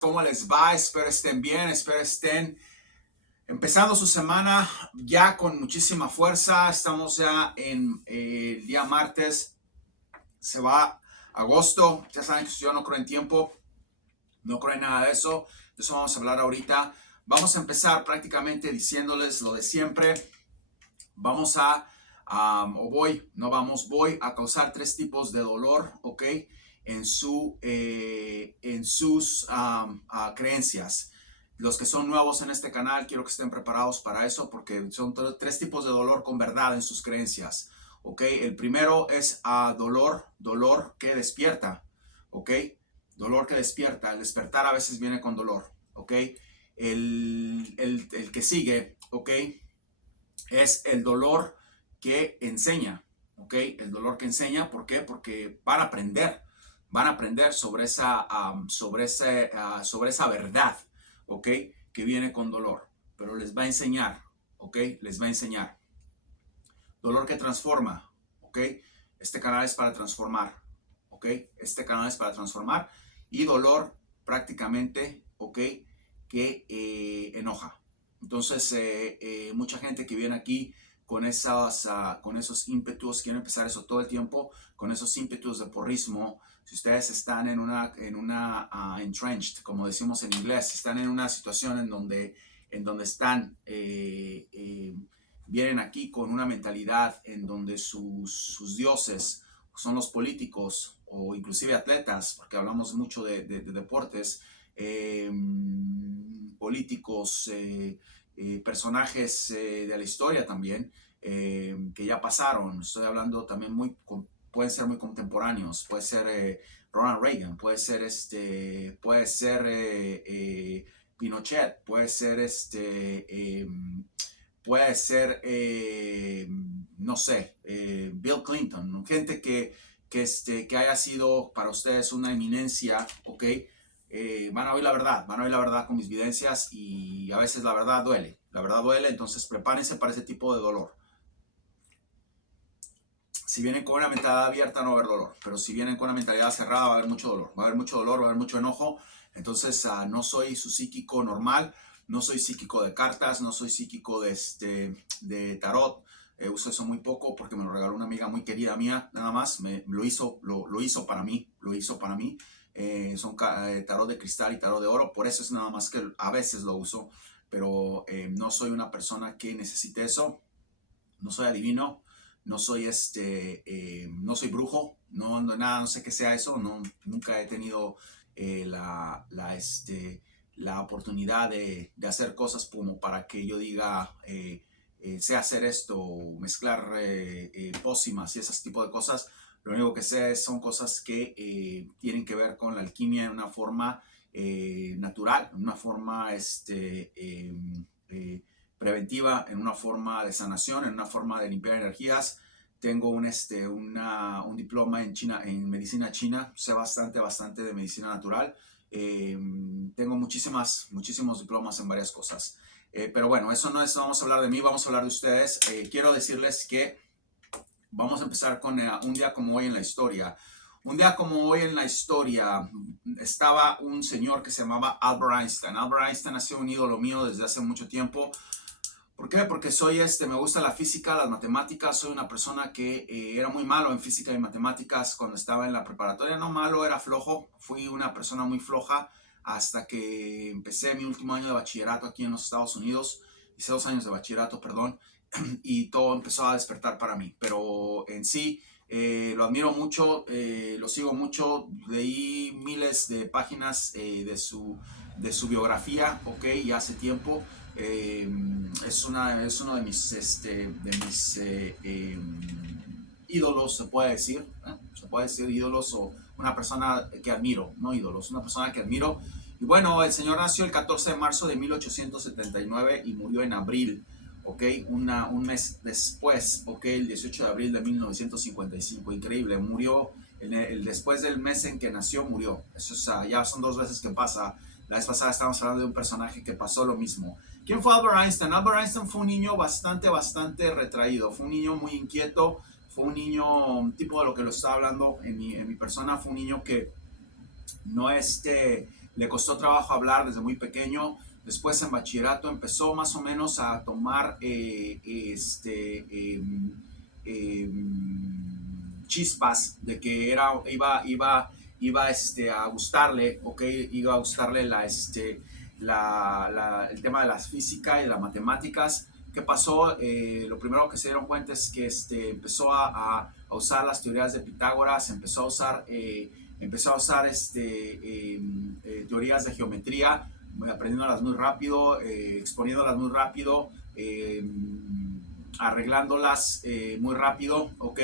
¿Cómo les va? Espero estén bien, espero estén empezando su semana ya con muchísima fuerza. Estamos ya en el día martes, se va agosto. Ya saben que yo no creo en tiempo, no creo en nada de eso. De eso vamos a hablar ahorita. Vamos a empezar prácticamente diciéndoles lo de siempre. Vamos a, voy a causar tres tipos de dolor, ¿ok? En sus creencias. Los que son nuevos en este canal, quiero que estén preparados para eso, porque son tres tipos de dolor con verdad en sus creencias, ¿ok? El primero es dolor que despierta, ¿ok? Dolor que despierta. El despertar a veces viene con dolor, ¿ok? El que sigue, ¿ok? Es el dolor que enseña, ¿ok? El dolor que enseña, ¿por qué? Porque van a aprender sobre esa verdad, ¿ok? Que viene con dolor, pero les va a enseñar, ¿ok? Les va a enseñar. Dolor que transforma, ¿ok? Este canal es para transformar, ¿ok? Este canal es para transformar. Y dolor prácticamente, ¿ok? Que enoja. Entonces, mucha gente que viene aquí con esos ímpetus, quiere empezar eso todo el tiempo, con esos ímpetus de porrismo. Si ustedes están en una entrenched, como decimos en inglés, están en una situación en donde están, vienen aquí con una mentalidad en donde sus dioses son los políticos o inclusive atletas, porque hablamos mucho de deportes, eh, políticos, personajes de la historia también, que ya pasaron. Estoy hablando también pueden ser muy contemporáneos, puede ser Ronald Reagan, puede ser Pinochet, puede ser, no sé, Bill Clinton, gente que haya sido para ustedes una eminencia, ¿ok? Van a oír la verdad, van a oír la verdad con mis videncias y a veces la verdad duele, entonces prepárense para ese tipo de dolor. Si vienen con una mentalidad abierta no va a haber dolor, pero si vienen con una mentalidad cerrada va a haber mucho dolor, va a haber mucho dolor, va a haber mucho enojo. Entonces no soy su psíquico normal, no soy psíquico de cartas, no soy psíquico de tarot. Uso eso muy poco porque me lo regaló una amiga muy querida mía, nada más, lo hizo para mí, lo hizo para mí. Son tarot de cristal y tarot de oro, por eso es nada más que a veces lo uso, pero no soy una persona que necesite eso, no soy adivino, no soy no soy brujo, nada, no sé qué sea eso, nunca he tenido la oportunidad de hacer cosas como para que yo diga, sé hacer esto, mezclar pócimas y ese tipo de cosas. Lo único que sé son cosas que tienen que ver con la alquimia en una forma natural, en una forma preventiva, en una forma de sanación, en una forma de limpiar energías. Tengo un diploma en China, en medicina china, sé bastante de medicina natural. Tengo muchísimos diplomas en varias cosas. Pero bueno, eso no es, vamos a hablar de mí, vamos a hablar de ustedes. Quiero decirles que vamos a empezar con un día como hoy en la historia. Un día como hoy en la historia estaba un señor que se llamaba Albert Einstein. Albert Einstein ha sido un ídolo mío desde hace mucho tiempo. ¿Por qué? Porque me gusta la física, las matemáticas, soy una persona que era muy malo en física y matemáticas cuando estaba en la preparatoria, no malo, era flojo, fui una persona muy floja hasta que empecé mi último año de bachillerato aquí en los Estados Unidos, hice 2 años de bachillerato, perdón, y todo empezó a despertar para mí, pero en sí lo admiro mucho, lo sigo mucho, leí miles de páginas de su biografía, ok, ya hace tiempo. Es uno de mis ídolos, se puede decir ídolos o una persona que admiro, no ídolos, una persona que admiro. Y bueno, el señor nació el 14 de marzo de 1879 y murió en abril, ¿ok? Un mes después, ¿ok? El 18 de abril de 1955, increíble, murió, después del mes en que nació, murió. Eso es, ya son 2 veces que pasa. La vez pasada estábamos hablando de un personaje que pasó lo mismo. ¿Quién fue Albert Einstein? Albert Einstein fue un niño bastante retraído, fue un niño muy inquieto, fue un niño, tipo de lo que lo estaba hablando en mi persona, fue un niño que no le costó trabajo hablar desde muy pequeño. Después en bachillerato empezó más o menos a tomar chispas de que iba a gustarle, ok, iba a gustarle el tema de la física y de las matemáticas. ¿Qué pasó? Lo primero que se dieron cuenta es que empezó a usar las teorías de Pitágoras, empezó a usar teorías de geometría, aprendiéndolas muy rápido, exponiéndolas muy rápido, arreglándolas muy rápido, ¿ok?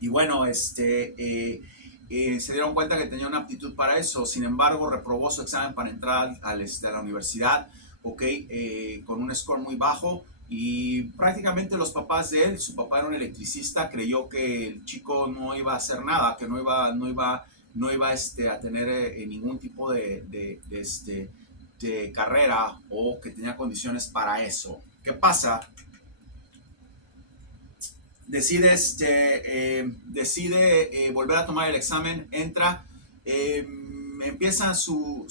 Y bueno, se dieron cuenta que tenía una aptitud para eso. Sin embargo, reprobó su examen para entrar a la universidad, ¿ok? Con un score muy bajo. Y prácticamente los papás de él, su papá era un electricista, creyó que el chico no iba a hacer nada, que no iba a tener ningún tipo de carrera o que tenía condiciones para eso. ¿Qué pasa? Decide volver a tomar el examen, entra, empieza su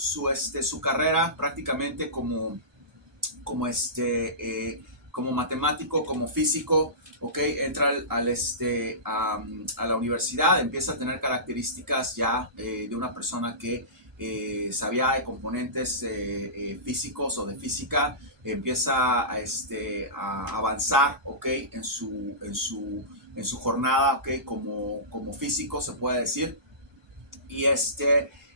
carrera prácticamente como matemático, como físico, ok, entra a la universidad, empieza a tener características ya de una persona que sabía de componentes físicos o de física, empieza a avanzar, ok, en su jornada, ok, como físico se puede decir, y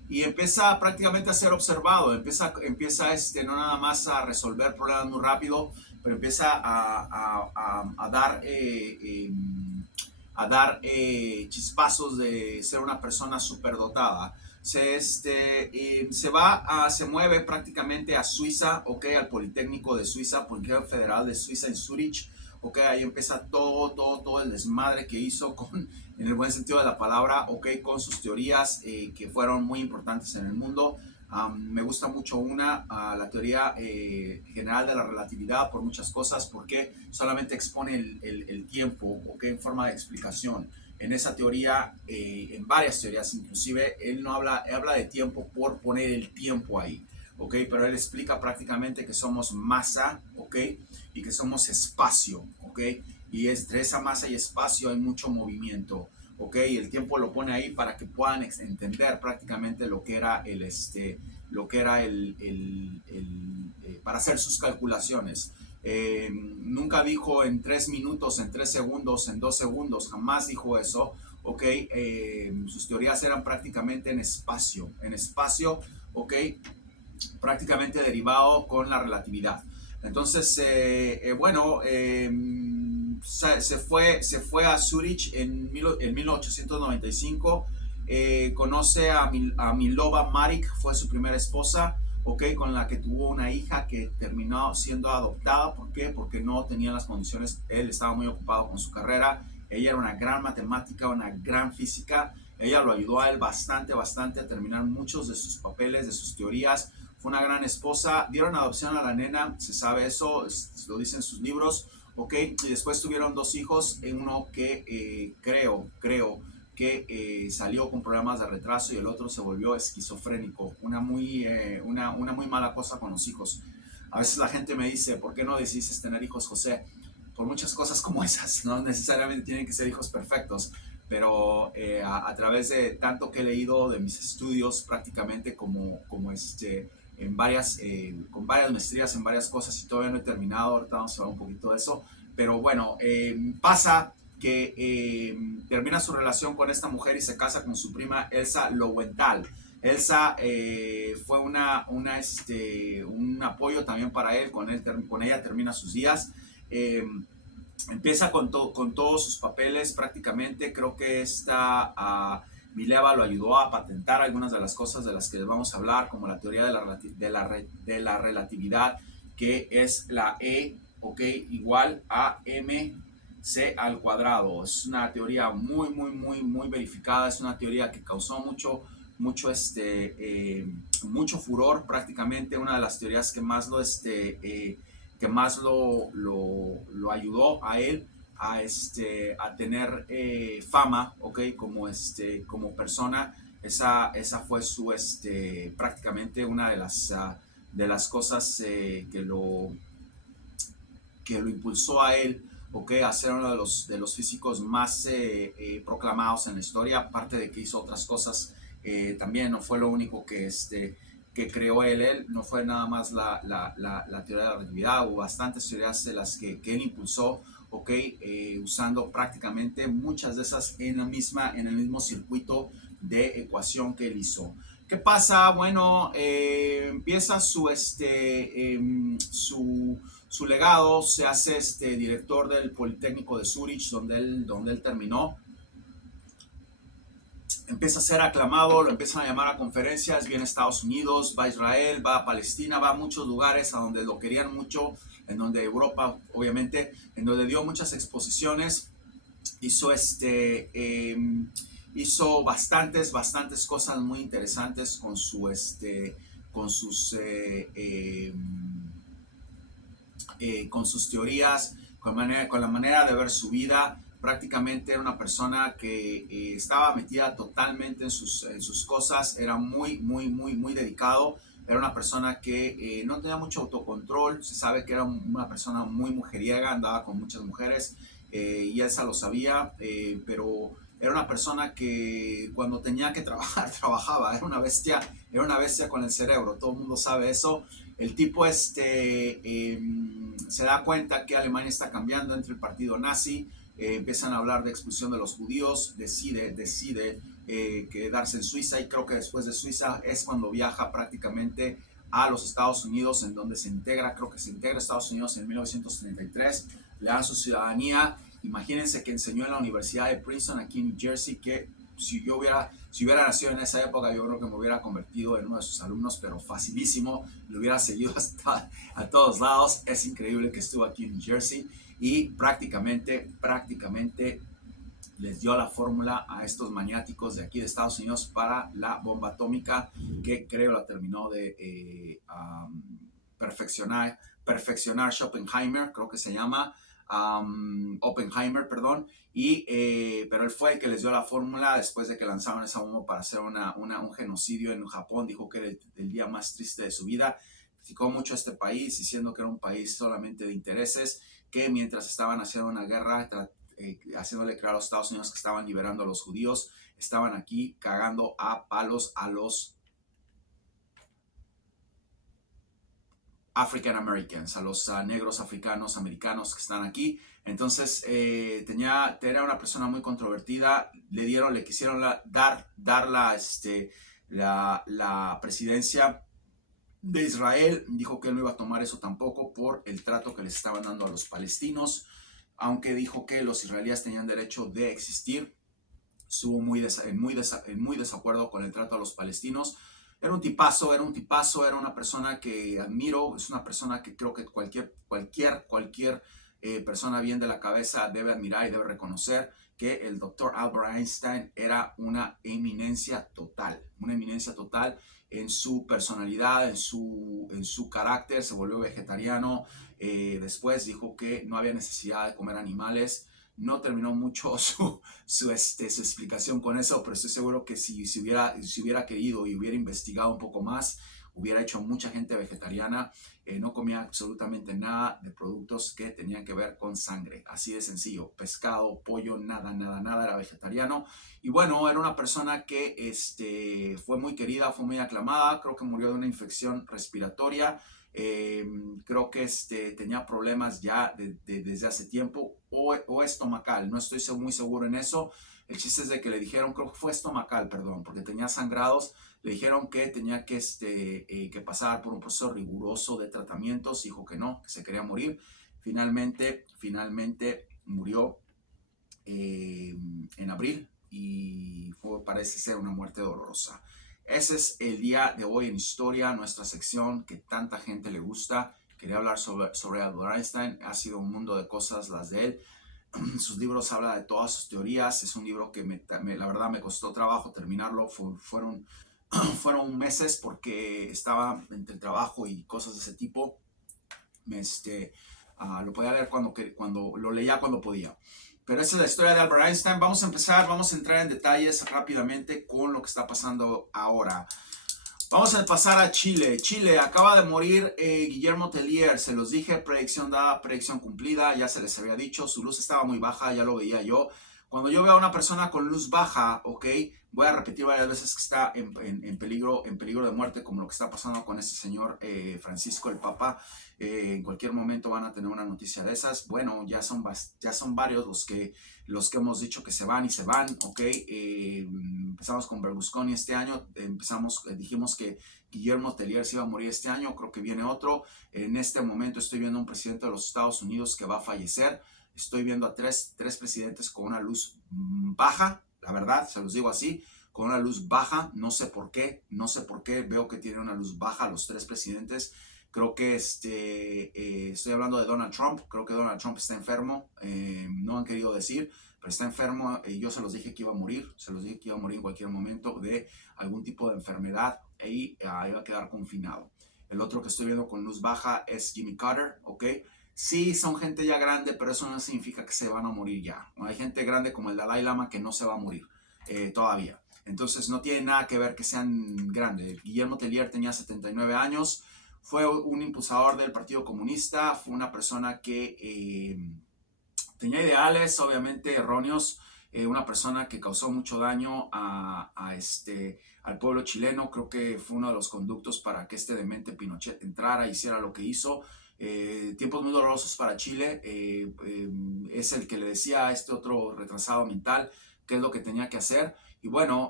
y empieza prácticamente a ser observado, empieza no nada más a resolver problemas muy rápido, pero empieza a dar chispazos de ser una persona superdotada. Se mueve prácticamente a Suiza, ok, al Politécnico de Suiza, Politécnico Federal de Suiza en Zurich, ok, ahí empieza todo el desmadre que hizo en el buen sentido de la palabra, ok, con sus teorías que fueron muy importantes en el mundo. Me gusta mucho la teoría general de la relatividad por muchas cosas, porque solamente expone el tiempo, ok, en forma de explicación. En esa teoría, en varias teorías inclusive, él no habla de tiempo por poner el tiempo ahí, ok, pero él explica prácticamente que somos masa, ok, y que somos espacio, ok, y entre esa masa y espacio hay mucho movimiento, ok, y el tiempo lo pone ahí para que puedan entender prácticamente lo que era para hacer sus calculaciones. Nunca dijo en 3 minutos, en 3 segundos, en 2 segundos, jamás dijo eso, ok, sus teorías eran prácticamente en espacio, ok, prácticamente derivado con la relatividad. Entonces, bueno, se fue a Zurich en 1895, conoce a Milova Maric, fue su primera esposa, okay, con la que tuvo una hija que terminó siendo adoptada. ¿Por qué? Porque no tenía las condiciones, él estaba muy ocupado con su carrera, ella era una gran matemática, una gran física, ella lo ayudó a él bastante a terminar muchos de sus papeles, de sus teorías. Fue una gran esposa, dieron adopción a la nena, se sabe eso, lo dicen sus libros, ok, y después tuvieron 2 hijos, uno que creo que salió con problemas de retraso y el otro se volvió esquizofrénico, una muy mala cosa con los hijos. A veces la gente me dice, ¿por qué no decidiste tener hijos, José? Por muchas cosas como esas, no necesariamente tienen que ser hijos perfectos, pero a través de tanto que he leído de mis estudios prácticamente como con varias maestrías en varias cosas y todavía no he terminado, ahorita vamos a hablar un poquito de eso, pero bueno, pasa que termina su relación con esta mujer y se casa con su prima Elsa Lowenthal. Elsa fue un apoyo también para él, con ella termina sus días. Empieza con todos sus papeles prácticamente, creo que Mileva lo ayudó a patentar algunas de las cosas de las que vamos a hablar, como la teoría de la relatividad, que es la E, ok, igual a mc al cuadrado. Es una teoría muy verificada, es una teoría que causó mucho furor prácticamente, una de las teorías que más lo ayudó a él a tener fama, okay, como persona Esa fue su, prácticamente una de las cosas que lo impulsó a él, okay, a ser uno de los físicos más proclamados en la historia, aparte de que hizo otras cosas. También no fue lo único que creó él no fue nada más la teoría de la relatividad, hubo bastantes teorías de las que él impulsó, okay, usando prácticamente muchas de esas en el mismo circuito de ecuación que él hizo. ¿Qué pasa? Bueno, empieza su legado, se hace director del Politécnico de Zurich, donde él terminó. Empieza a ser aclamado, lo empiezan a llamar a conferencias, viene a Estados Unidos, va a Israel, va a Palestina, va a muchos lugares a donde lo querían mucho, en donde Europa, obviamente, en donde dio muchas exposiciones, hizo hizo bastantes cosas muy interesantes con con sus con sus teorías, con la manera de ver su vida. Prácticamente era una persona que estaba metida totalmente en sus cosas, era muy dedicado. Era una persona que no tenía mucho autocontrol, se sabe que era una persona muy mujeriega, andaba con muchas mujeres y Elsa lo sabía, pero era una persona que cuando tenía que trabajar, trabajaba, era una bestia con el cerebro, todo el mundo sabe eso. El tipo se da cuenta que Alemania está cambiando entre el partido nazi, empiezan a hablar de expulsión de los judíos, decide quedarse en Suiza y creo que después de Suiza es cuando viaja prácticamente a los Estados Unidos, en donde se integra, creo que se integra a Estados Unidos en 1933, le dan su ciudadanía. Imagínense que enseñó en la Universidad de Princeton aquí en New Jersey, que si hubiera nacido en esa época, yo creo que me hubiera convertido en uno de sus alumnos, pero facilísimo, lo hubiera seguido hasta a todos lados. Es increíble que estuvo aquí en New Jersey y prácticamente les dio la fórmula a estos maniáticos de aquí de Estados Unidos para la bomba atómica, que creo la terminó de perfeccionar Schopenhauer, creo que se llama, Oppenheimer, perdón, pero él fue el que les dio la fórmula después de que lanzaron esa bomba para hacer un genocidio en Japón. Dijo que era el día más triste de su vida. Criticó mucho a este país, diciendo que era un país solamente de intereses, que mientras estaban haciendo una guerra, haciéndole creer a los Estados Unidos que estaban liberando a los judíos, estaban aquí cagando a palos a los African Americans, a los negros africanos americanos que están aquí. Entonces era una persona muy controvertida. Le quisieron dar la presidencia de Israel. Dijo que él no iba a tomar eso tampoco por el trato que les estaban dando a los palestinos, aunque dijo que los israelíes tenían derecho de existir. Estuvo en muy desacuerdo con el trato a los palestinos. Era un tipazo, era una persona que admiro, es una persona que creo que cualquier persona bien de la cabeza debe admirar y debe reconocer, que el doctor Albert Einstein era una eminencia total en su personalidad, en su carácter. Se volvió vegetariano, después dijo que no había necesidad de comer animales. No terminó mucho su explicación con eso, pero estoy seguro que si hubiera querido y hubiera investigado un poco más, hubiera hecho mucha gente vegetariana. No comía absolutamente nada de productos que tenían que ver con sangre, así de sencillo. Pescado, pollo, nada, era vegetariano. Y bueno, era una persona que fue muy querida, fue muy aclamada. Creo que murió de una infección respiratoria. Creo que tenía problemas ya desde hace tiempo, o estomacal, no estoy muy seguro en eso. El chiste es de que le dijeron, creo que fue estomacal, perdón, porque tenía sangrados. Le dijeron que tenía que pasar por un proceso riguroso de tratamientos. Dijo que no, que se quería morir. Finalmente murió en abril, y parece ser una muerte dolorosa. Ese es el día de hoy en Historia, nuestra sección que tanta gente le gusta. Quería hablar sobre Albert Einstein. Ha sido un mundo de cosas las de él. Sus libros hablan de todas sus teorías. Es un libro que la verdad me costó trabajo terminarlo. Fueron meses porque estaba entre el trabajo y cosas de ese tipo. Lo podía leer cuando lo leía cuando podía. Pero esa es la historia de Albert Einstein. Vamos a entrar en detalles rápidamente con lo que está pasando ahora. Vamos a pasar a Chile. Chile, acaba de morir Guillermo Tellier. Se los dije, predicción dada, predicción cumplida. Ya se les había dicho, su luz estaba muy baja, ya lo veía yo. Cuando yo veo a una persona con luz baja, ok, voy a repetir varias veces que está en peligro de muerte, como lo que está pasando con este señor Francisco el Papa. En cualquier momento van a tener una noticia de esas. Bueno, ya son varios los que hemos dicho que se van y se van, ok. Empezamos con Berlusconi este año, dijimos que Guillermo Tellier se iba a morir este año, creo que viene otro. En este momento estoy viendo a un presidente de los Estados Unidos que va a fallecer. Estoy viendo a tres presidentes con una luz baja, la verdad, se los digo así, con una luz baja, no sé por qué, veo que tienen una luz baja los tres presidentes. Creo que estoy hablando de Donald Trump, creo que Donald Trump está enfermo, no han querido decir, pero está enfermo y yo se los dije que iba a morir, en cualquier momento de algún tipo de enfermedad y iba a quedar confinado. El otro que estoy viendo con luz baja es Jimmy Carter, ¿ok? Sí, son gente ya grande, pero eso no significa que se van a morir ya. Hay gente grande como el Dalai Lama que no se va a morir todavía. Entonces no tiene nada que ver que sean grandes. Guillermo Tellier tenía 79 años, fue un impulsador del Partido Comunista, fue una persona que tenía ideales obviamente erróneos, una persona que causó mucho daño al pueblo chileno. Creo que fue uno de los conductos para que este demente Pinochet entrara e hiciera lo que hizo. Tiempos muy dolorosos para Chile. Es el que le decía a este otro retrasado mental qué es lo que tenía que hacer. Y bueno,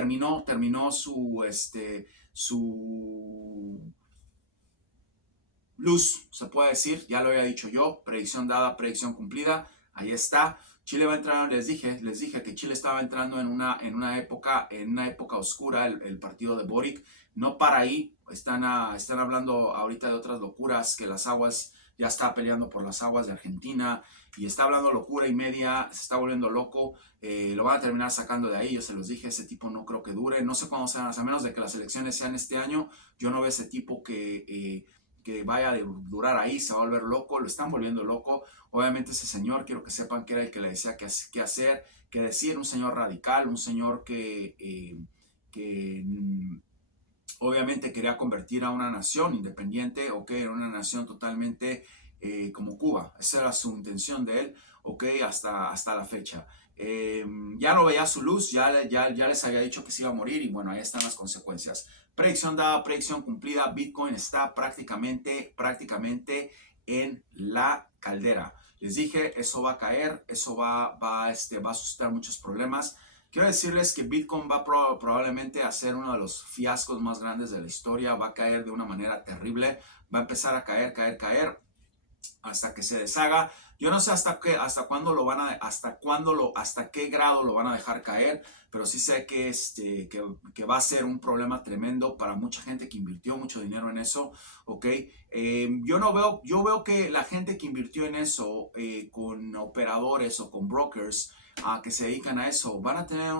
terminó su luz, se puede decir, ya lo había dicho yo, predicción dada, predicción cumplida, ahí está. Chile va a entrar, les dije que Chile estaba entrando en una época oscura, el partido de Boric, no para ahí, están hablando ahorita de otras locuras, que las aguas, ya está peleando por las aguas de Argentina, y está hablando locura y media, se está volviendo loco, lo van a terminar sacando de ahí, yo se los dije, ese tipo no creo que dure, no sé cuándo sean, a menos de que las elecciones sean este año, yo no veo ese tipo que vaya a durar ahí, se va a volver loco, lo están volviendo loco. Obviamente ese señor, quiero que sepan que era el que le decía qué hacer, qué decir, un señor radical, un señor que obviamente quería convertir a una nación independiente, ok, en una nación totalmente como Cuba. Esa era su intención de él, ok, hasta la fecha. Ya no veía su luz, ya les había dicho que se iba a morir y bueno, ahí están las consecuencias. Predicción dada, predicción cumplida, Bitcoin está prácticamente en la caldera. Les dije, eso va a caer, eso va a suscitar muchos problemas. Quiero decirles que Bitcoin va probablemente a ser uno de los fiascos más grandes de la historia, va a caer de una manera terrible, va a empezar a caer, hasta que se deshaga. Yo no sé hasta qué grado lo van a dejar caer, pero sí sé que va a ser un problema tremendo para mucha gente que invirtió mucho dinero en eso, ¿ok? Yo veo que la gente que invirtió en eso con operadores o con brokers que se dedican a eso, van a tener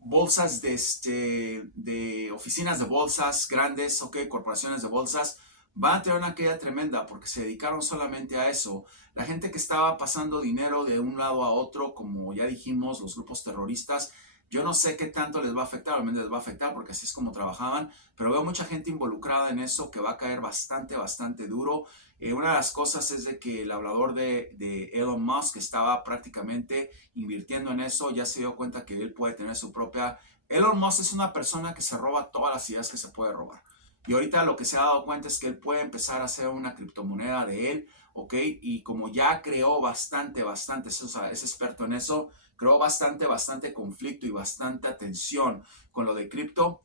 bolsas de oficinas de bolsas grandes, ok, corporaciones de bolsas, van a tener una caída tremenda porque se dedicaron solamente a eso. La gente que estaba pasando dinero de un lado a otro, como ya dijimos, los grupos terroristas, yo no sé qué tanto les va a afectar, obviamente les va a afectar porque así es como trabajaban, pero veo mucha gente involucrada en eso que va a caer bastante duro. Una de las cosas es de que el hablador de Elon Musk estaba prácticamente invirtiendo en eso, ya se dio cuenta que él puede tener su propia... Elon Musk es una persona que se roba todas las ideas que se puede robar. Y ahorita lo que se ha dado cuenta es que él puede empezar a hacer una criptomoneda de él, ¿ok? Y como ya creó bastante, es experto en eso, creó bastante conflicto y bastante atención con lo de cripto.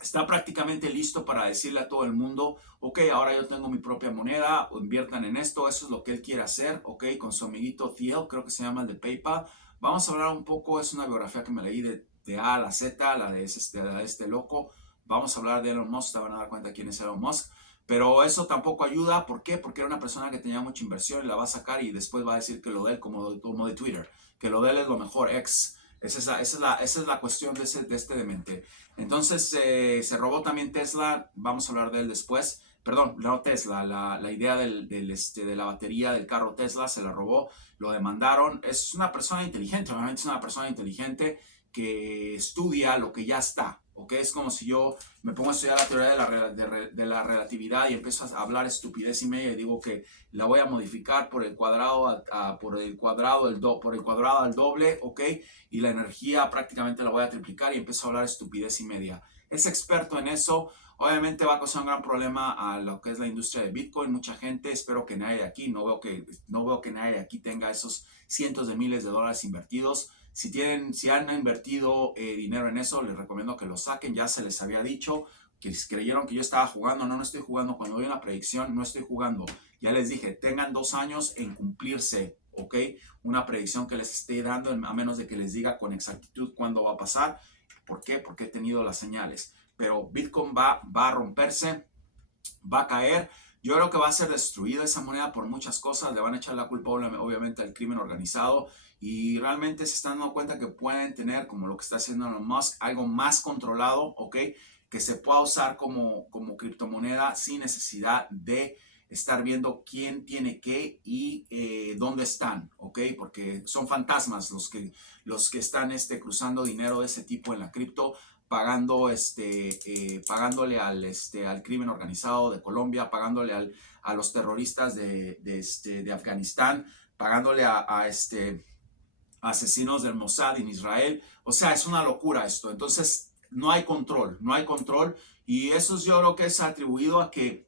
Está prácticamente listo para decirle a todo el mundo, ok, ahora yo tengo mi propia moneda, o inviertan en esto, eso es lo que él quiere hacer, ok, con su amiguito Thiel, creo que se llama el de PayPal. Vamos a hablar un poco, es una biografía que me leí de A a la Z, la de este loco. Vamos a hablar de Elon Musk, te van a dar cuenta quién es Elon Musk. Pero eso tampoco ayuda, ¿por qué? Porque era una persona que tenía mucha inversión y la va a sacar y después va a decir que lo de él, como de Twitter, que lo de él es lo mejor, Esa es la cuestión de este demente. Entonces se robó también Tesla, vamos a hablar de él después. Perdón, no Tesla, la idea de la batería del carro Tesla se la robó, lo demandaron. Es una persona inteligente, obviamente es una persona inteligente que estudia lo que ya está, ¿ok? Es como si yo me pongo a estudiar la teoría de la relatividad y empiezo a hablar estupidez y media y digo que la voy a modificar por el cuadrado, por el cuadrado, por el cuadrado al doble, ¿ok? Y la energía prácticamente la voy a triplicar y empiezo a hablar estupidez y media. Es experto en eso. Obviamente va a causar un gran problema a lo que es la industria de Bitcoin. Mucha gente, espero que nadie de aquí, no veo que nadie de aquí tenga esos cientos de miles de dólares invertidos. Si han invertido dinero en eso, les recomiendo que lo saquen. Ya se les había dicho que creyeron que yo estaba jugando. No, no estoy jugando. Cuando doy una predicción, no estoy jugando. Ya les dije, tengan 2 años en cumplirse, ¿ok? Una predicción que les esté dando, a menos de que les diga con exactitud cuándo va a pasar. ¿Por qué? Porque he tenido las señales. Pero Bitcoin va a romperse, va a caer. Yo creo que va a ser destruida esa moneda por muchas cosas. Le van a echar la culpa obviamente al crimen organizado y realmente se están dando cuenta que pueden tener, como lo que está haciendo Elon Musk, algo más controlado, ¿ok? Que se pueda usar como criptomoneda sin necesidad de estar viendo quién tiene qué y dónde están, ¿ok? Porque son fantasmas los que están cruzando dinero de ese tipo en la cripto, pagando, pagándole al crimen organizado de Colombia, pagándole a los terroristas de Afganistán, pagándole a asesinos del Mossad en Israel. O sea, es una locura esto. Entonces, no hay control, no hay control. Y eso yo lo que es atribuido a que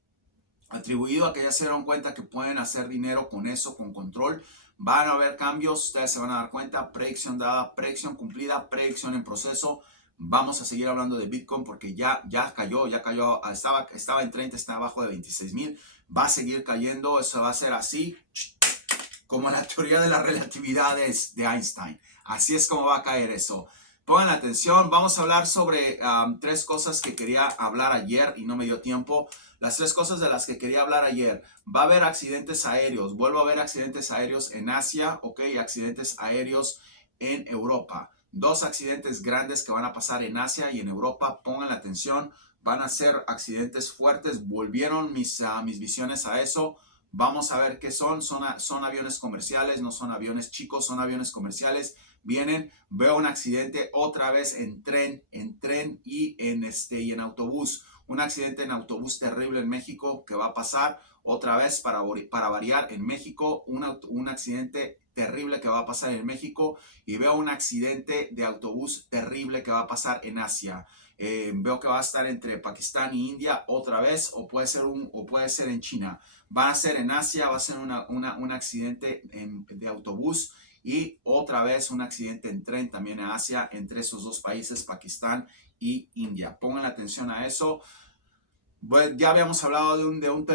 ya se dieron cuenta que pueden hacer dinero con eso, con control. Van a haber cambios, ustedes se van a dar cuenta, predicción dada, predicción cumplida, predicción en proceso. Vamos a seguir hablando de Bitcoin porque ya cayó, estaba en 30, está abajo de 26,000. Va a seguir cayendo, eso va a ser así, como la teoría de la relatividad de Einstein. Así es como va a caer eso. Pongan atención, vamos a hablar sobre 3 cosas que quería hablar ayer y no me dio tiempo. Las 3 cosas de las que quería hablar ayer. Va a haber accidentes aéreos. Vuelvo a ver accidentes aéreos en Asia, ok, y accidentes aéreos en Europa. 2 accidentes grandes que van a pasar en Asia y en Europa. Pongan atención, van a ser accidentes fuertes. Volvieron mis visiones a eso. Vamos a ver qué son. Son aviones comerciales, no son aviones chicos, son aviones comerciales. Vienen, veo un accidente otra vez en tren y en autobús. Un accidente en autobús terrible en México que va a pasar otra vez para variar en México. Un accidente terrible que va a pasar en México y veo un accidente de autobús terrible que va a pasar en Asia. Veo que va a estar entre Pakistán y India otra vez o puede ser en China. Va a ser en Asia, va a ser un accidente de autobús y otra vez un accidente en tren también en Asia entre esos 2 países, Pakistán y India. Pongan atención a eso. Bueno, ya habíamos hablado de un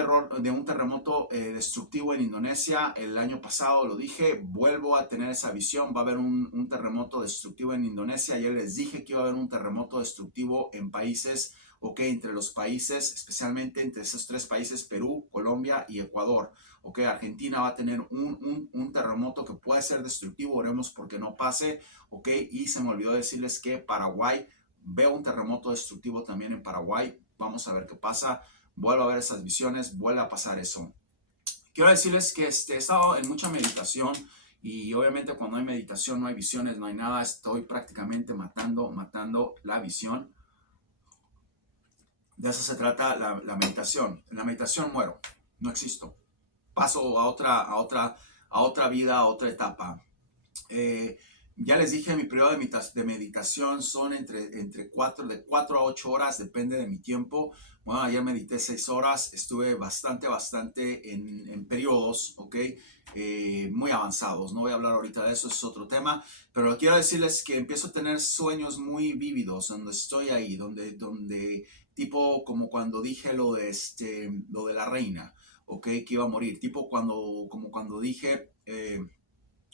terremoto destructivo en Indonesia. El año pasado lo dije, vuelvo a tener esa visión. Va a haber un terremoto destructivo en Indonesia. Ayer les dije que iba a haber un terremoto destructivo en países, ok, entre los países, especialmente entre esos 3 países, Perú, Colombia y Ecuador. Ok, Argentina va a tener un terremoto que puede ser destructivo, oremos porque no pase. Ok, y se me olvidó decirles que Paraguay, veo un terremoto destructivo también en Paraguay. Vamos a ver qué pasa. Vuelvo a ver esas visiones, vuelve a pasar eso. Quiero decirles que he estado en mucha meditación y obviamente cuando hay meditación no hay visiones, no hay nada. Estoy prácticamente matando la visión. De eso se trata la meditación. En la meditación muero, no existo. Paso a otra vida, a otra etapa. Ya les dije, mi periodo de meditación son de 4 a 8 horas, depende de mi tiempo. Bueno, ayer medité 6 horas, estuve bastante en periodos, ¿ok? Muy avanzados. No voy a hablar ahorita de eso, es otro tema, pero quiero decirles que empiezo a tener sueños muy vívidos, donde estoy ahí, donde tipo como cuando dije lo de la reina, ¿ok? Que iba a morir, como cuando dije...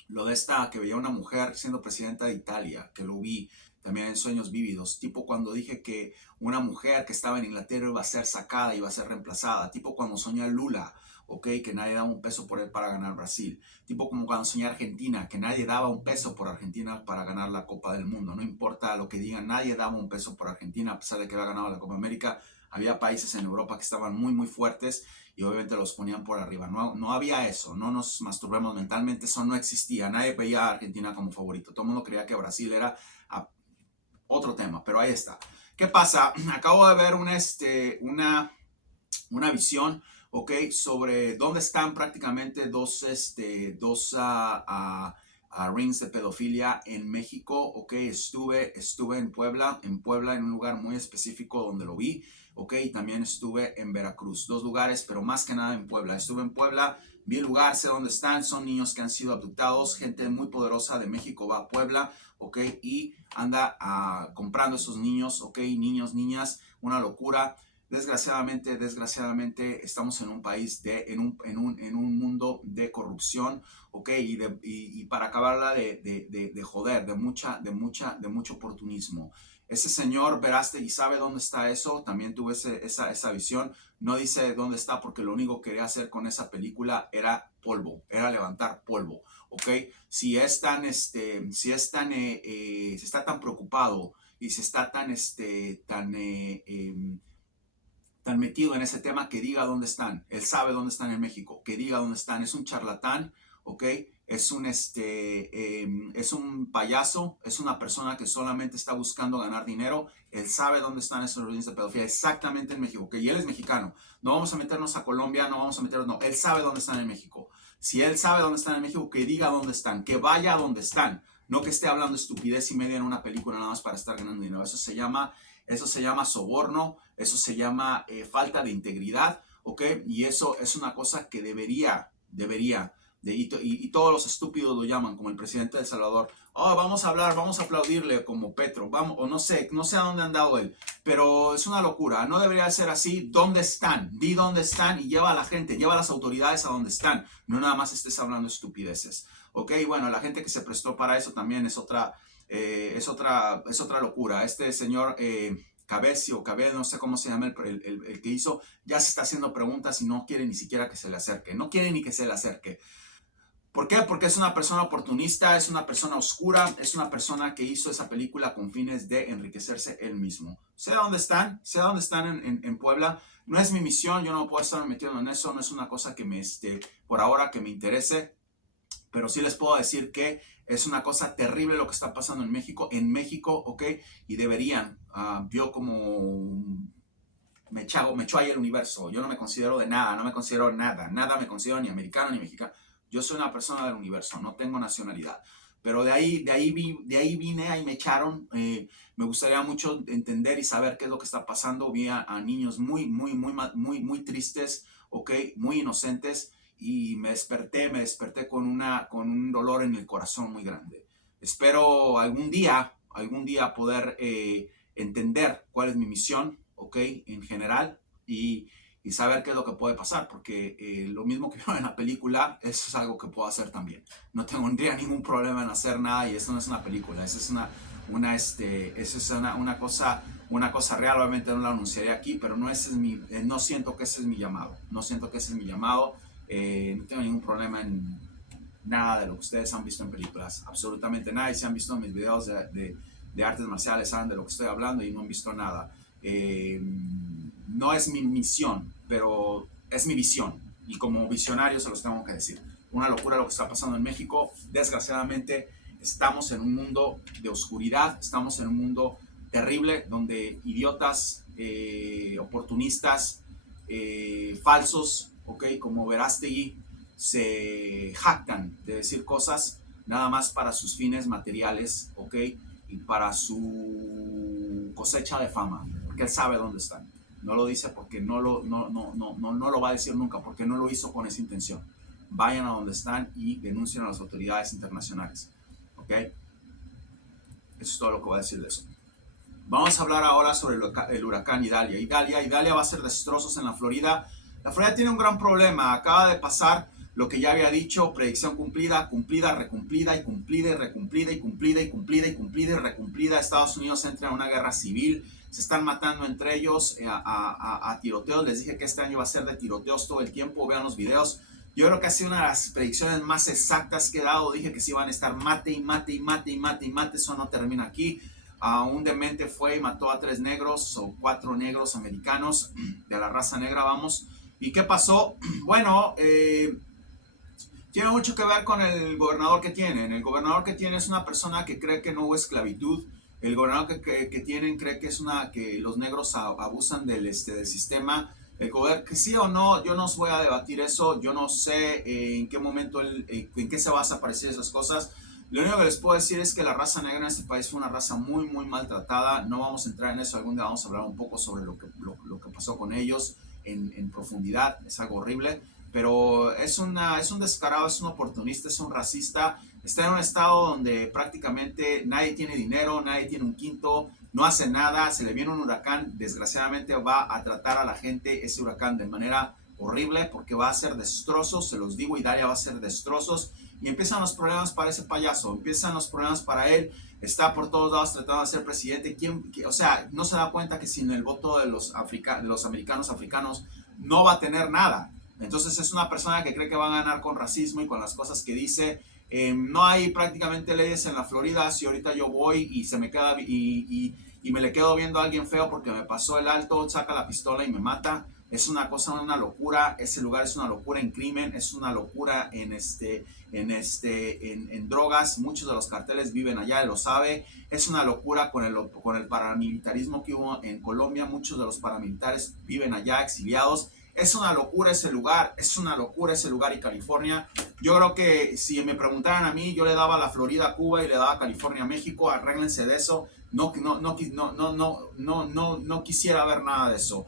lo de que veía una mujer siendo presidenta de Italia, que lo vi también en sueños vívidos, tipo cuando dije que una mujer que estaba en Inglaterra iba a ser sacada, iba a ser reemplazada, tipo cuando soñé a Lula, ok, que nadie daba un peso por él para ganar Brasil. Tipo como cuando soñé Argentina, que nadie daba un peso por Argentina para ganar la Copa del Mundo. No importa lo que digan, nadie daba un peso por Argentina, a pesar de que había ganado la Copa América. Había países en Europa que estaban muy, muy fuertes y obviamente los ponían por arriba. No había eso, no nos masturbemos mentalmente, eso no existía. Nadie veía a Argentina como favorito. Todo el mundo creía que Brasil era otro tema, pero ahí está. ¿Qué pasa? Acabo de ver una visión, ok, sobre dónde están prácticamente dos rings de pedofilia en México, ok. Estuve en Puebla, en un lugar muy específico donde lo vi, ok. También estuve en Veracruz, dos lugares, pero más que nada en Puebla. Estuve en Puebla, vi el lugar, sé dónde están, son niños que han sido abductados, gente muy poderosa de México va a Puebla, ok, y anda comprando esos niños, ok, niños, niñas, una locura. Desgraciadamente estamos en un país, en un mundo de corrupción, ok, y para acabarla de joder, de mucho oportunismo. Ese señor Verástegui sabe dónde está eso, también tuve esa visión. No dice dónde está porque lo único que quería hacer con esa película era polvo, era levantar polvo, ok. Si está tan preocupado y se está tan metido en ese tema, que diga dónde están. Él sabe dónde están en México, que diga dónde están. Es un charlatán, ¿ok? Es un payaso, es una persona que solamente está buscando ganar dinero. Él sabe dónde están esos rings de pedofilia, exactamente en México, ¿ok? Y él es mexicano. No vamos a meternos a Colombia, no vamos a meternos, no. Él sabe dónde están en México. Si él sabe dónde están en México, que diga dónde están, que vaya a donde están. No que esté hablando estupidez y media en una película nada más para estar ganando dinero. Eso se llama soborno, eso se llama falta de integridad, ¿ok? Y eso es una cosa que debería, y todos los estúpidos lo llaman, como el presidente de El Salvador. Oh, vamos a hablar, vamos a aplaudirle como Petro, vamos, o no sé a dónde han dado él, pero es una locura, no debería ser así. ¿Dónde están? Di dónde están y lleva a la gente, lleva a las autoridades a donde están, no nada más estés hablando estupideces, ¿ok? Bueno, la gente que se prestó para eso también es otra locura. Este señor Cabel, no sé cómo se llama el que hizo, ya se está haciendo preguntas y no quiere ni siquiera que se le acerque, no quiere ni que se le acerque. ¿Por qué? Porque es una persona oportunista, es una persona oscura, es una persona que hizo esa película con fines de enriquecerse él mismo. Sé dónde están en Puebla. No es mi misión, yo no puedo estar metiendo en eso, no es una cosa que por ahora que me interese, pero sí les puedo decir que es una cosa terrible lo que está pasando en México, ¿ok? Y deberían, yo como me echo ahí el universo, yo no me considero de nada, no me considero nada me considero ni americano ni mexicano. Yo soy una persona del universo, no tengo nacionalidad. Pero de ahí vine, ahí me echaron. Me gustaría mucho entender y saber qué es lo que está pasando. Vi a niños muy tristes, ¿ok? Muy inocentes. Y me desperté con un dolor en el corazón muy grande. Espero algún día poder entender cuál es mi misión, ¿ok? En general. Y saber qué es lo que puede pasar, porque lo mismo que veo en la película, eso es algo que puedo hacer también. No tendría ningún problema en hacer nada, y eso no es una película, eso es una cosa real. Obviamente no la anunciaré aquí, pero no siento que ese es mi llamado, no tengo ningún problema en nada de lo que ustedes han visto en películas, absolutamente nada. Y si han visto mis videos de artes marciales, saben de lo que estoy hablando, y no han visto nada. No es mi misión, pero es mi visión, y como visionario se los tengo que decir. Una locura lo que está pasando en México. Desgraciadamente estamos en un mundo de oscuridad, estamos en un mundo terrible donde idiotas, oportunistas, falsos, ¿ok? Como Verástegui, se jactan de decir cosas nada más para sus fines materiales, ¿ok? Y para su cosecha de fama, porque él sabe dónde están. No lo dice porque no lo va a decir nunca, porque no lo hizo con esa intención. Vayan a donde están y denuncien a las autoridades internacionales, ¿ok? Eso es todo lo que voy a decir de eso. Vamos a hablar ahora sobre el huracán Idalia. Idalia va a hacer destrozos en la Florida. La Florida tiene un gran problema. Acaba de pasar lo que ya había dicho, predicción cumplida, cumplida, recumplida y cumplida y recumplida y cumplida y cumplida y cumplida y recumplida. Estados Unidos entra en una guerra civil, se están matando entre ellos a tiroteos. Les dije que este año va a ser de tiroteos todo el tiempo, vean los videos. Yo creo que ha sido una de las predicciones más exactas que he dado. Dije que sí iban a estar mate y mate y mate y mate y mate, eso no termina aquí. Un demente fue y mató a 3 negros o 4 negros americanos de la raza negra, vamos. ¿Y qué pasó? Bueno, tiene mucho que ver con el gobernador que tienen. El gobernador que tiene es una persona que cree que no hubo esclavitud. El gobernador que tienen cree que que los negros abusan del sistema. El gobierno, que sí o no, yo no os voy a debatir eso. Yo no sé en qué momento, en qué se va a desaparecer esas cosas. Lo único que les puedo decir es que la raza negra en este país fue una raza muy, muy maltratada. No vamos a entrar en eso. Algún día vamos a hablar un poco sobre lo que pasó con ellos en profundidad. Es algo horrible. Pero es un descarado, es un oportunista, es un racista. Está en un estado donde prácticamente nadie tiene dinero, nadie tiene un quinto, no hace nada, se le viene un huracán, desgraciadamente va a tratar a la gente ese huracán de manera horrible porque va a hacer destrozos, se los digo, Italia va a hacer destrozos y empiezan los problemas para ese payaso, empiezan los problemas para él, está por todos lados tratando de ser presidente, o sea, no se da cuenta que sin el voto de los americanos africanos no va a tener nada. Entonces es una persona que cree que va a ganar con racismo y con las cosas que dice. No hay prácticamente leyes en la Florida. Si ahorita yo voy y se me queda y me le quedo viendo a alguien feo porque me pasó el alto, saca la pistola y me mata. Es una cosa, una locura. Ese lugar es una locura en crimen, es una locura en drogas. Muchos de los carteles viven allá, él lo sabe. Es una locura con el paramilitarismo que hubo en Colombia. Muchos de los paramilitares viven allá, exiliados. Es una locura ese lugar, y California. Yo creo que si me preguntaran a mí, yo le daba la Florida a Cuba y le daba California a México, arréglense de eso. No quisiera ver nada de eso.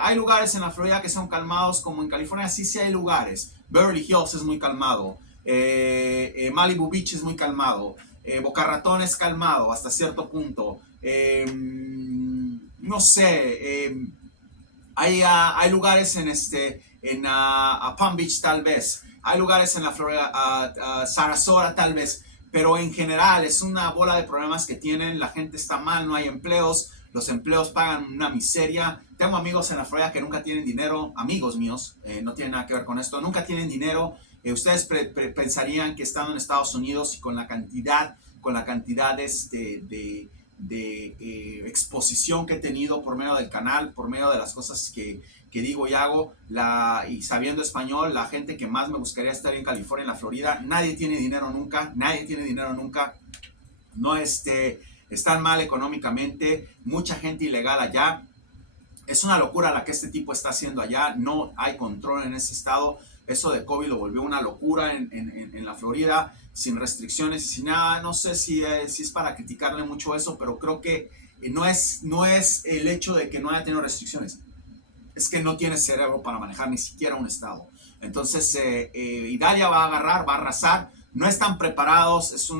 Hay lugares en la Florida que son calmados, como en California, sí hay lugares. Beverly Hills es muy calmado. Malibu Beach es muy calmado. Boca Ratón es calmado hasta cierto punto. No sé. Hay lugares en Palm Beach tal vez, hay lugares en la Florida, Sarasota tal vez, pero en general es una bola de problemas que tienen, la gente está mal, no hay empleos, los empleos pagan una miseria. Tengo amigos en la Florida que nunca tienen dinero, amigos míos, no tienen nada que ver con esto, nunca tienen dinero. Ustedes pensarían que estando en Estados Unidos y con la cantidad de exposición que he tenido por medio del canal, por medio de las cosas que digo y hago, y sabiendo español, la gente que más me gustaría estar en California, en la Florida, nadie tiene dinero nunca, no están mal económicamente, mucha gente ilegal allá. Es una locura la que este tipo está haciendo allá, no hay control en ese estado. Eso de COVID lo volvió una locura en la Florida, sin restricciones y sin nada. No sé si es para criticarle mucho eso, pero creo que no es el hecho de que no haya tenido restricciones. Es que no tiene cerebro para manejar ni siquiera un estado. Entonces, Italia va a agarrar, va a arrasar. No están preparados. Es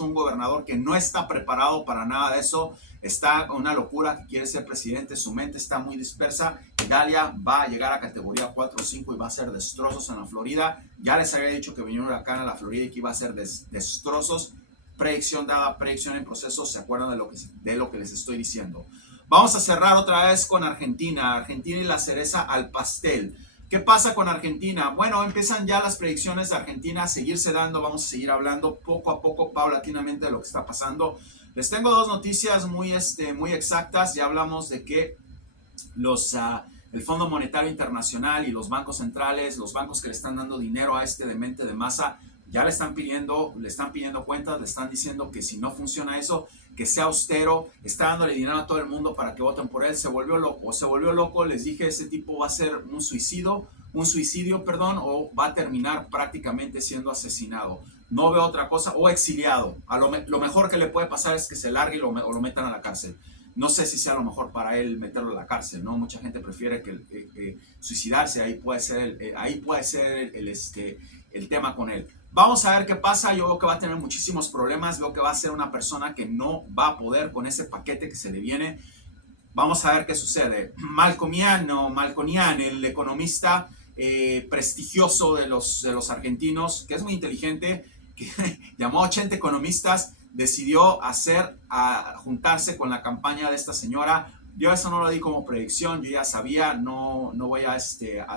un gobernador que no está preparado para nada de eso. Está con una locura que quiere ser presidente. Su mente está muy dispersa. Italia va a llegar a categoría 4 o 5 y va a hacer destrozos en la Florida. Ya les había dicho que venía un huracán a la Florida y que iba a hacer destrozos. Predicción dada, predicción en proceso. ¿Se acuerdan de lo que les estoy diciendo? Vamos a cerrar otra vez con Argentina. Argentina y la cereza al pastel. ¿Qué pasa con Argentina? Bueno, empiezan ya las predicciones de Argentina a seguirse dando. Vamos a seguir hablando poco a poco, paulatinamente, de lo que está pasando. Les tengo dos noticias muy exactas. Ya hablamos de que el Fondo Monetario Internacional y los bancos centrales, los bancos que le están dando dinero a este demente de Massa, ya le están pidiendo cuentas, le están diciendo que si no funciona eso, que sea austero, está dándole dinero a todo el mundo para que voten por él. Se volvió loco, les dije, ese tipo va a ser un suicidio, o va a terminar prácticamente siendo asesinado. No veo otra cosa, o exiliado. Lo mejor que le puede pasar es que se largue o lo metan a la cárcel. No sé si sea lo mejor para él meterlo a la cárcel, ¿no? Mucha gente prefiere que suicidarse, ahí puede ser el tema con él. Vamos a ver qué pasa. Yo veo que va a tener muchísimos problemas. Veo que va a ser una persona que no va a poder con ese paquete que se le viene. Vamos a ver qué sucede. Malconian, el economista, prestigioso de los argentinos, que es muy inteligente, que llamó a 80 economistas, decidió juntarse con la campaña de esta señora. Yo eso no lo di como predicción, yo ya sabía, no voy a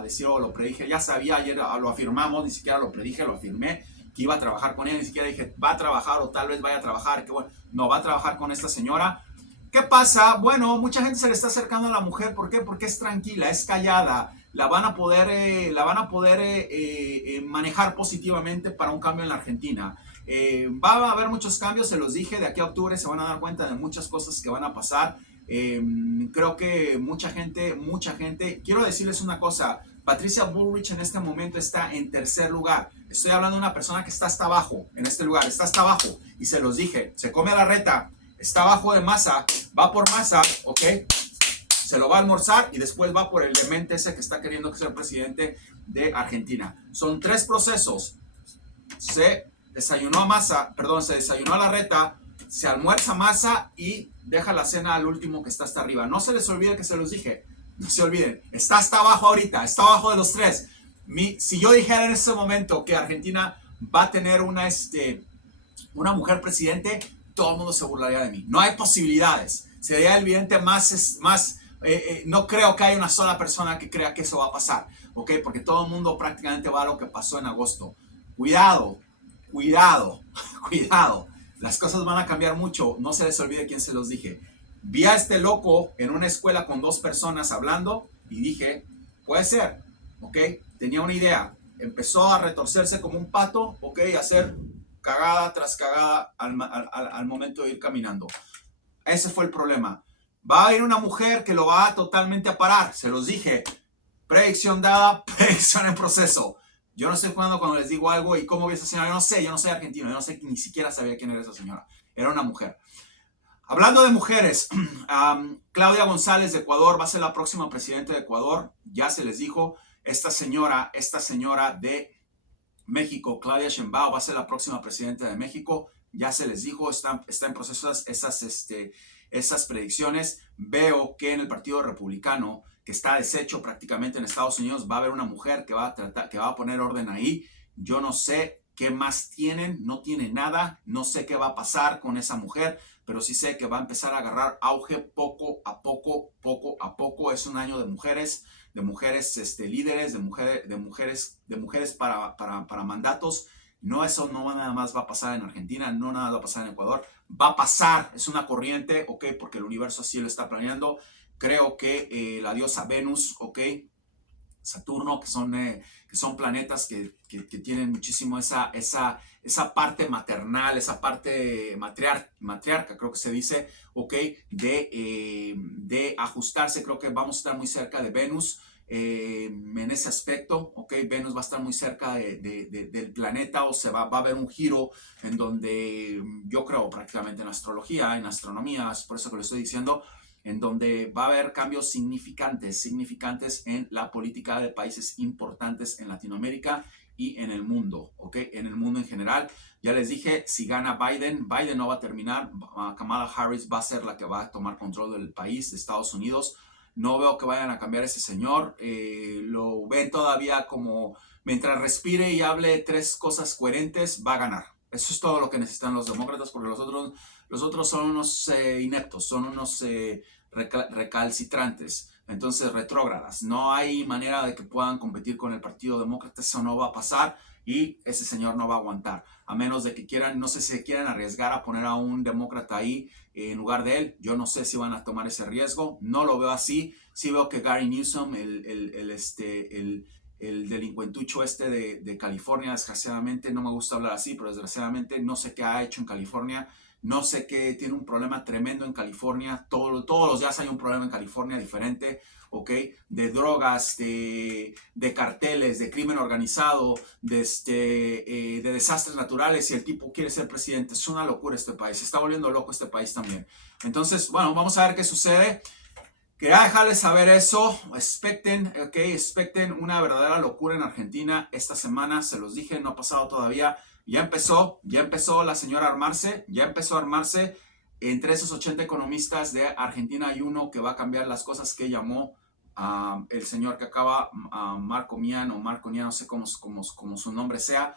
decirlo, lo predije, ya sabía, ayer lo afirmamos, ni siquiera lo predije, lo afirmé, que iba a trabajar con ella, ni siquiera dije va a trabajar o tal vez vaya a trabajar, que bueno, no, va a trabajar con esta señora. ¿Qué pasa? Bueno, mucha gente se le está acercando a la mujer, ¿por qué? Porque es tranquila, es callada, la van a poder manejar positivamente para un cambio en la Argentina. Va a haber muchos cambios, se los dije, de aquí a octubre se van a dar cuenta de muchas cosas que van a pasar. Creo que mucha gente, quiero decirles una cosa, Patricia Bullrich en este momento está en tercer lugar. Estoy hablando de una persona que está hasta abajo, en este lugar, está hasta abajo. Y se los dije, se come a la reta, está abajo de Massa, va por Massa, ¿ok? Se lo va a almorzar y después va por el demente ese que está queriendo ser presidente de Argentina. Son 3 procesos. Se desayunó a Massa, perdón, se desayunó a la reta, se almuerza Massa y deja la cena al último que está hasta arriba. No se les olvide que se los dije. No se olviden. Está hasta abajo ahorita. Está abajo de los 3. Si yo dijera en ese momento que Argentina va a tener una mujer presidente, todo el mundo se burlaría de mí. No hay posibilidades. Sería evidente no creo que haya una sola persona que crea que eso va a pasar. ¿Ok? Porque todo el mundo prácticamente va a lo que pasó en agosto. Cuidado. Las cosas van a cambiar mucho. No se les olvide quién se los dije. Vi a este loco en una escuela con 2 personas hablando y dije, puede ser, ¿ok? Tenía una idea. Empezó a retorcerse como un pato, ¿ok? A hacer cagada tras cagada al momento de ir caminando. Ese fue el problema. Va a haber una mujer que lo va totalmente a parar. Se los dije. Predicción dada, predicción en proceso. Yo no estoy jugando cuando les digo algo y cómo vi a esa señora. Yo no soy argentino. Yo no sé, ni siquiera sabía quién era esa señora. Era una mujer. Hablando de mujeres, Claudia González de Ecuador va a ser la próxima presidenta de Ecuador. Ya se les dijo, esta señora de México, Claudia Sheinbaum, va a ser la próxima presidenta de México. Ya se les dijo, está en proceso esas predicciones. Veo que en el Partido Republicano, que está deshecho prácticamente en Estados Unidos, va a haber una mujer que va a poner orden ahí. Yo no sé qué más tienen, no tienen nada, no sé qué va a pasar con esa mujer, pero sí sé que va a empezar a agarrar auge poco a poco. Es un año de mujeres líderes, de mujeres para mandatos. No, eso no nada más va a pasar en Argentina, no nada va a pasar en Ecuador. Va a pasar, es una corriente, ok, porque el universo así lo está planeando. Creo que la diosa Venus, ok, Saturno, que son planetas que tienen muchísimo esa parte maternal, esa parte matriarca, creo que se dice, ok, de ajustarse. Creo que vamos a estar muy cerca de Venus en ese aspecto, ok. Venus va a estar muy cerca del planeta, o se va a haber un giro en donde yo creo prácticamente en astrología, en astronomía, es por eso que lo estoy diciendo, en donde va a haber cambios significantes en la política de países importantes en Latinoamérica y en el mundo, ¿ok? En el mundo en general. Ya les dije, si gana Biden no va a terminar. Kamala Harris va a ser la que va a tomar control del país, de Estados Unidos. No veo que vayan a cambiar a ese señor. Lo ven todavía como, mientras respire y hable 3 cosas coherentes, va a ganar. Eso es todo lo que necesitan los demócratas, porque los otros son unos ineptos, son unos recalcitrantes, entonces retrógradas. No hay manera de que puedan competir con el Partido Demócrata, eso no va a pasar y ese señor no va a aguantar, a menos de que quieran, no sé si quieran arriesgar a poner a un demócrata ahí en lugar de él. Yo no sé si van a tomar ese riesgo, no lo veo así. Sí veo que Gary Newsom, el delincuentucho de California, desgraciadamente, no me gusta hablar así, pero desgraciadamente no sé qué ha hecho en California. No sé qué, tiene un problema tremendo en California. Todos los días hay un problema en California diferente, ¿ok? De drogas, de carteles, de crimen organizado, de desastres naturales, y el tipo quiere ser presidente. Es una locura este país. Se está volviendo loco este país también. Entonces, bueno, vamos a ver qué sucede. Quería dejarles saber eso. Expecten una verdadera locura en Argentina esta semana. Se los dije, no ha pasado todavía. Ya empezó la señora a armarse, Entre esos 80 economistas de Argentina hay uno que va a cambiar las cosas que llamó El señor que acaba, Marco Mian o Marco Nian, no sé cómo su nombre sea,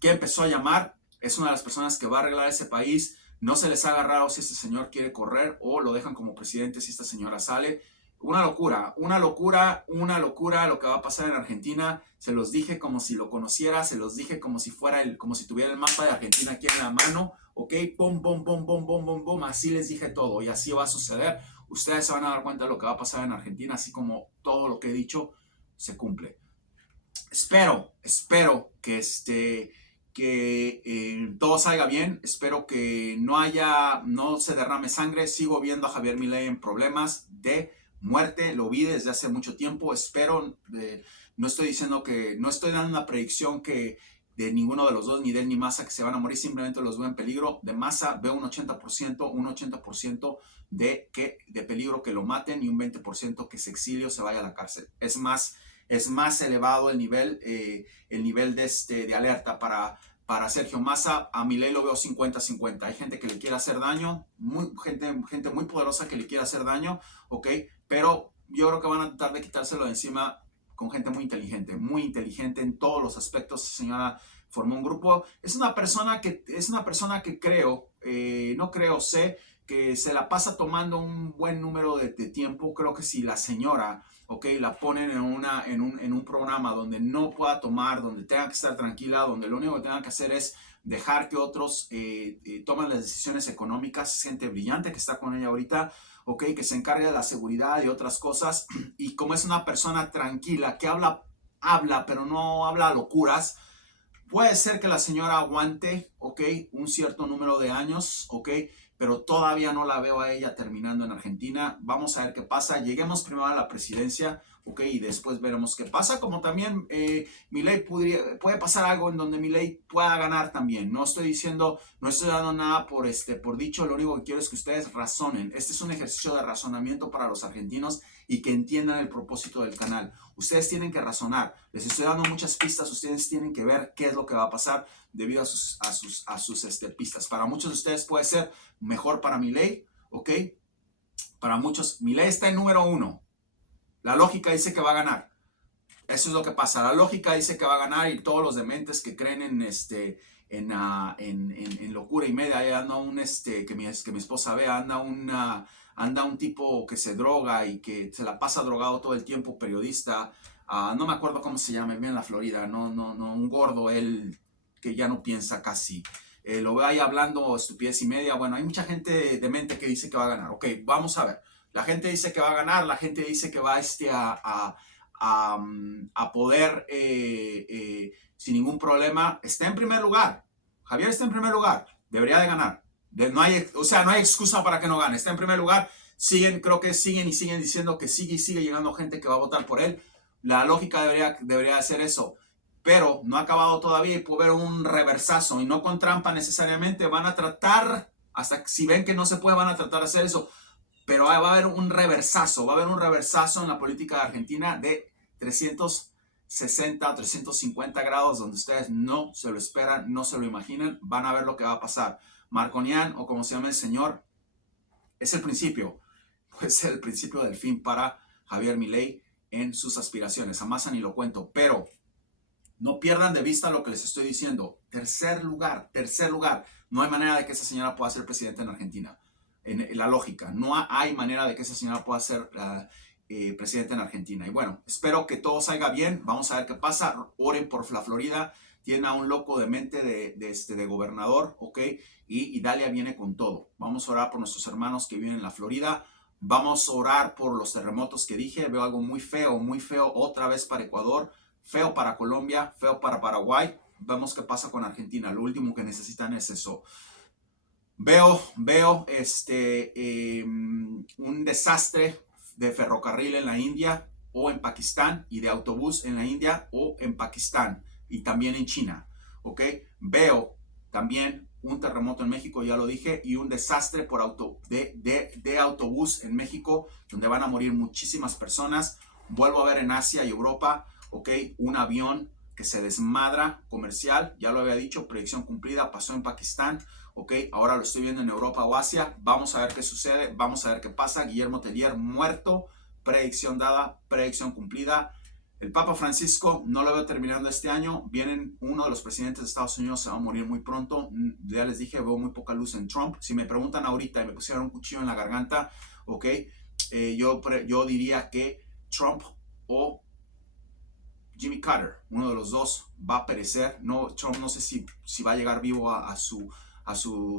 que empezó a llamar, es una de las personas que va a arreglar ese país. No se les haga raro si este señor quiere correr o lo dejan como presidente si esta señora sale. Una locura, una locura, una locura lo que va a pasar en Argentina. Se los dije como si lo conociera, se los dije como si fuera como si tuviera el mapa de Argentina aquí en la mano. Ok, pum, pum, pum, pum, pum, pum, pum, así les dije todo y así va a suceder. Ustedes se van a dar cuenta de lo que va a pasar en Argentina, así como todo lo que he dicho se cumple. Espero que todo salga bien. Espero que no se derrame sangre. Sigo viendo a Javier Milei en problemas de muerte. Lo vi desde hace mucho tiempo. Espero, no estoy diciendo no estoy dando una predicción que de ninguno de los dos, ni de él ni Massa, que se van a morir. Simplemente los veo en peligro. De Massa veo un 80% de peligro que lo maten y un 20% que se exilie o se vaya a la cárcel. Es más elevado el nivel de alerta para Sergio Massa. A Milei lo veo 50-50. Hay gente que le quiere hacer daño, gente muy poderosa que le quiere hacer daño, ¿ok? Pero yo creo que van a tratar de quitárselo de encima con gente muy inteligente en todos los aspectos. Esa señora formó un grupo. Es una persona que sé que se la pasa tomando un buen número de tiempo. Creo que si la señora, ok, la ponen en un programa donde no pueda tomar, donde tenga que estar tranquila, donde lo único que tenga que hacer es dejar que otros tomen las decisiones económicas. Es gente brillante que está con ella ahorita, ok, que se encarga de la seguridad y otras cosas. Y como es una persona tranquila, que habla, pero no habla locuras, puede ser que la señora aguante, ok, un cierto número de años, ok, pero todavía no la veo a ella terminando en Argentina. Vamos a ver qué pasa. Lleguemos primero a la presidencia, ok, y después veremos qué pasa. Como también Milei puede pasar algo en donde Milei pueda ganar también. No estoy dando nada por dicho. Lo único que quiero es que ustedes razonen. Este es un ejercicio de razonamiento para los argentinos y que entiendan el propósito del canal. Ustedes tienen que razonar. Les estoy dando muchas pistas. Ustedes tienen que ver qué es lo que va a pasar debido a sus pistas. Para muchos de ustedes puede ser mejor para Milei, ¿ok? Para muchos, Milei está en número 1. La lógica dice que va a ganar. Eso es lo que pasa. La lógica dice que va a ganar y todos los dementes que creen en locura y media. Ahí anda que mi esposa vea, anda un tipo que se droga y que se la pasa drogado todo el tiempo, periodista. No me acuerdo cómo se llama, vive en la Florida. No, un gordo, él que ya no piensa casi. Lo veo ahí hablando estupidez y media. Bueno, hay mucha gente demente que dice que va a ganar. Ok, vamos a ver. La gente dice que va a ganar, la gente dice que va a poder sin ningún problema. Está en primer lugar. Javier está en primer lugar. Debería de ganar. No hay excusa para que no gane. Está en primer lugar. Creo que siguen diciendo que sigue llegando gente que va a votar por él. La lógica debería hacer eso. Pero no ha acabado todavía y puede haber un reversazo. Y no con trampa necesariamente. Van a tratar, hasta si ven que no se puede, van a tratar de hacer eso. Pero va a haber un reversazo. Va a haber un reversazo en la política de Argentina de 360 o 350 grados, donde ustedes no se lo esperan, no se lo imaginan. Van a ver lo que va a pasar. Marco Nian, o como se llama el señor, es el principio. Puede ser el principio del fin para Javier Milei en sus aspiraciones. A Massa ni lo cuento, pero no pierdan de vista lo que les estoy diciendo. Tercer lugar. No hay manera de que esa señora pueda ser presidenta en Argentina. En la lógica, no hay manera de que esa señora pueda ser presidenta en Argentina. Y bueno, espero que todo salga bien. Vamos a ver qué pasa. Oren por la Florida. Tiene a un loco de mente de gobernador, ¿ok? Y Dalia viene con todo. Vamos a orar por nuestros hermanos que viven en la Florida. Vamos a orar por los terremotos que dije. Veo algo muy feo otra vez para Ecuador. Feo para Colombia, feo para Paraguay. Vemos qué pasa con Argentina. Lo último que necesitan es eso. Veo un desastre de ferrocarril en la India o en Pakistán y de autobús en la India o en Pakistán y también en China, ¿ok? Veo también un terremoto en México, ya lo dije, y un desastre de autobús en México, donde van a morir muchísimas personas. Vuelvo a ver en Asia y Europa, ¿ok? Un avión que se desmadra comercial, ya lo había dicho, predicción cumplida, pasó en Pakistán, ¿ok? Ahora lo estoy viendo en Europa o Asia. Vamos a ver qué sucede, vamos a ver qué pasa. Guillermo Tellier muerto, predicción dada, predicción cumplida. El Papa Francisco no lo veo terminando este año. Uno de los presidentes de Estados Unidos se va a morir muy pronto. Ya les dije, veo muy poca luz en Trump. Si me preguntan ahorita y me pusieran un cuchillo en la garganta, ok, yo diría que Trump o Jimmy Carter, uno de los dos, va a perecer. No, Trump no sé si va a llegar vivo a su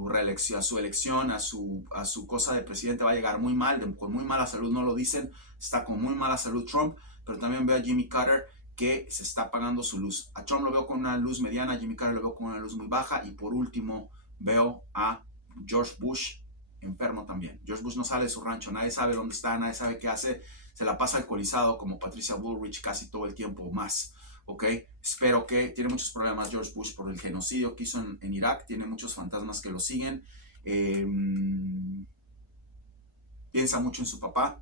reelección, a su cosa de presidente. Va a llegar muy mal, con muy mala salud, no lo dicen. Está con muy mala salud Trump, pero también veo a Jimmy Carter que se está apagando su luz. A Trump lo veo con una luz mediana, a Jimmy Carter lo veo con una luz muy baja. Y por último, veo a George Bush enfermo también. George Bush no sale de su rancho, nadie sabe dónde está, nadie sabe qué hace. Se la pasa alcoholizado como Patricia Bullrich casi todo el tiempo más. ¿Ok? Espero que tiene muchos problemas George Bush por el genocidio que hizo en Irak. Tiene muchos fantasmas que lo siguen. Piensa mucho en su papá.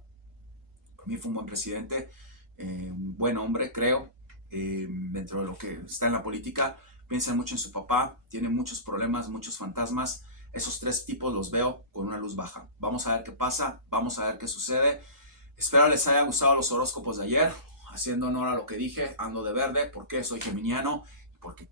Para mí fue un buen presidente, un buen hombre, creo, dentro de lo que está en la política. Piensa mucho en su papá. Tiene muchos problemas, muchos fantasmas. Esos tres tipos los veo con una luz baja. Vamos a ver qué pasa. Vamos a ver qué sucede. Espero les hayan gustado los horóscopos de ayer, haciendo honor a lo que dije. Ando de verde porque soy geminiano, porque